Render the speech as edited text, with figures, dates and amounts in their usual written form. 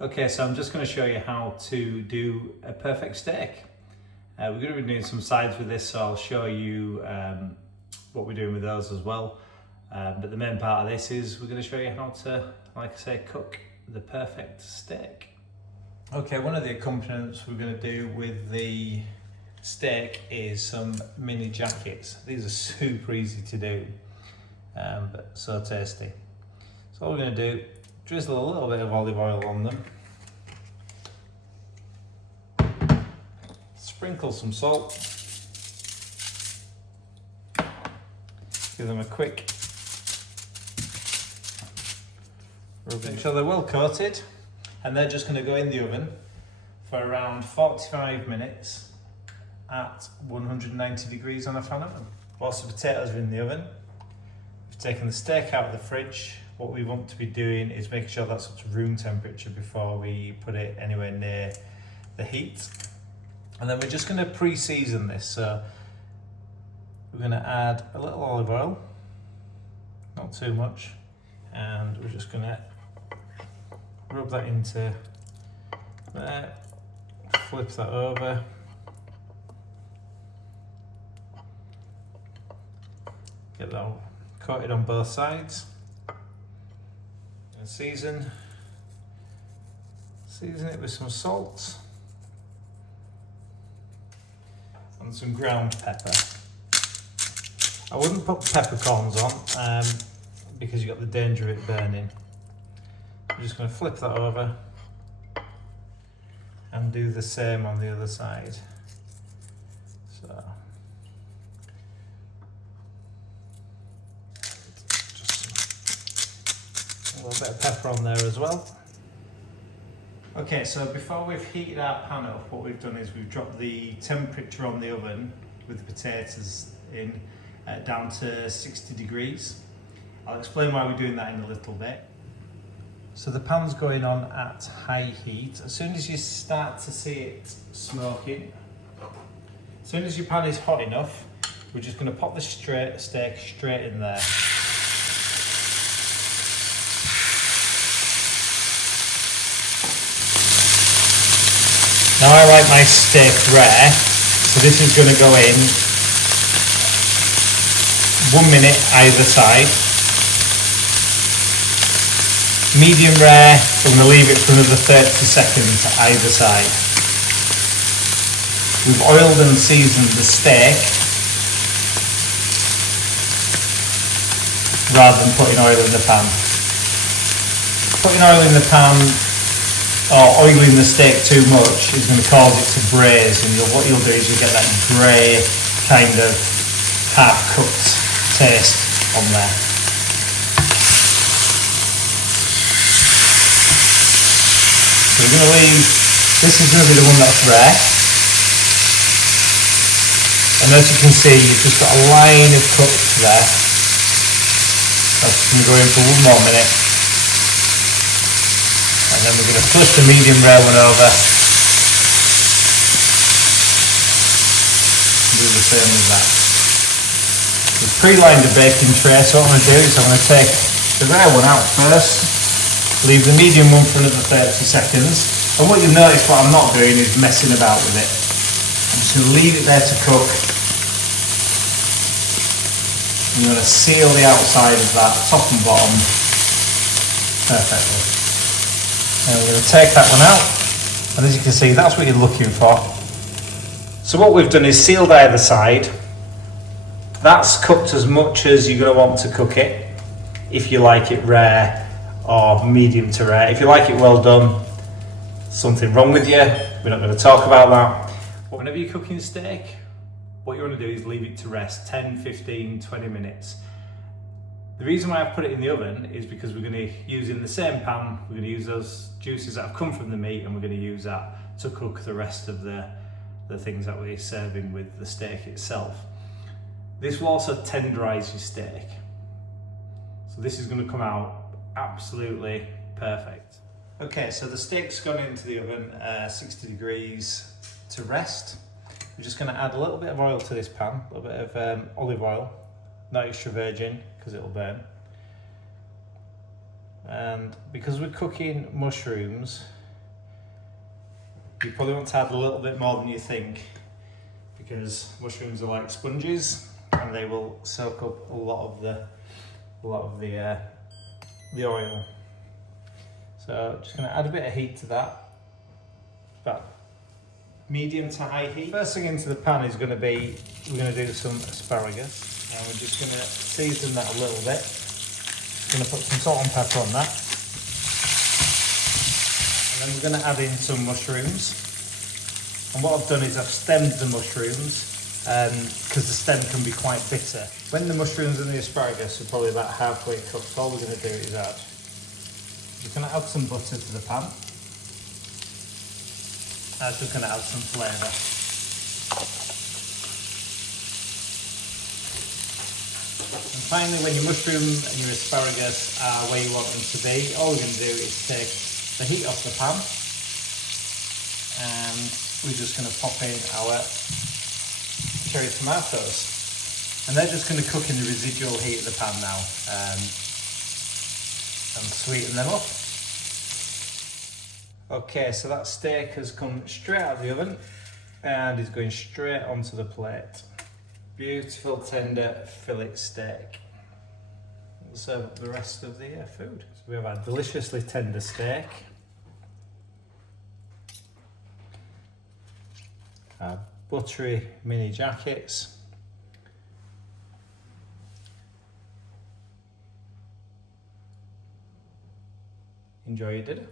Okay, so I'm just going to show you how to do a perfect steak. We're going to be doing some sides with this, so I'll show you what we're doing with those as well. But the main part of this is we're going to show you how to, like I say, cook the perfect steak. Okay, one of the accompaniments we're going to do with the steak is some mini jackets. These are super easy to do, but so tasty. So what we're going to do, drizzle a little bit of olive oil on them, sprinkle some salt, give them a quick rub. Make sure they're well coated, and they're just going to go in the oven for around 45 minutes at 190 degrees on a fan oven. Whilst the potatoes are in the oven, we've taken the steak out of the fridge. What we want to be doing is making sure that's up to room temperature before we put it anywhere near the heat. And then we're just going to pre-season this. So we're going to add a little olive oil, not too much, and we're just going to rub that into there, flip that over, get that coated on both sides. And season it with some salt and some ground pepper. I wouldn't put peppercorns on because you've got the danger of it burning. I'm just going to flip that over and do the same on the other side. So a little bit of pepper on there as well. Okay, so before we've heated our pan up, what we've done is we've dropped the temperature on the oven with the potatoes in down to 60 degrees. I'll explain why we're doing that in a little bit. So the pan's going on at high heat. As soon as you start to see it smoking, as soon as your pan is hot enough, we're just going to pop the steak straight in there. Now I like my steak rare, so this is going to go in 1 minute either side. Medium rare, we're going to leave it for another 30 seconds either side. We've oiled and seasoned the steak rather than putting oil in the pan. Putting oil in the pan or oiling the steak too much is going to cause it to braise, and what you'll do is you'll get that grey kind of half-cooked taste on there. We're going to leave, this is going to be the one that's rare, and as you can see you've just got a line of cook there. That's just going to go in for 1 more minute. And then we're going to flip the medium rare one over. Do the same as that. We've pre-lined a baking tray, so what I'm going to do is I'm going to take the rare one out first, leave the medium one for another 30 seconds. And what you'll notice what I'm not doing is messing about with it. I'm just going to leave it there to cook. I'm going to seal the outside of that, top and bottom, perfectly. And we're going to take that one out, and as you can see, that's what you're looking for. So what we've done is sealed either side. That's cooked as much as you're going to want to cook it, if you like it rare or medium to rare. If you like it well done, something wrong with you. We're not going to talk about that. Whenever you're cooking steak, what you want to do is leave it to rest 10, 15, 20 minutes. The reason why I've put it in the oven is because we're going to use in the same pan, we're going to use those juices that have come from the meat, and we're going to use that to cook the rest of the things that we're serving with the steak itself. This will also tenderize your steak. So this is going to come out absolutely perfect. Okay, so the steak's gone into the oven 60 degrees to rest. We're just going to add a little bit of oil to this pan, a little bit of olive oil. Not extra virgin because it'll burn. And because we're cooking mushrooms, You probably want to add a little bit more than you think, because mushrooms are like sponges and they will soak up a lot of the oil. So just going to add a bit of heat to that, about medium to high heat. First thing into the pan is going to be, we're going to do some asparagus, and we're just going to season that a little bit. Going to put some salt and pepper on that, and then we're going to add in some mushrooms. And what I've done is I've stemmed the mushrooms because the stem can be quite bitter. When the mushrooms and the asparagus are probably about halfway cooked, all we're going to do is we're going to add some butter to the pan. That's just going to add some flavour. And finally, when your mushroom and your asparagus are where you want them to be, all we're going to do is take the heat off the pan, and we're just going to pop in our cherry tomatoes, and they're just going to cook in the residual heat of the pan now, and sweeten them up. Okay, so that steak has come straight out of the oven and is going straight onto the plate. Beautiful tender fillet steak. We'll serve up the rest of the food. So we have our deliciously tender steak, our buttery mini jackets, enjoy your dinner.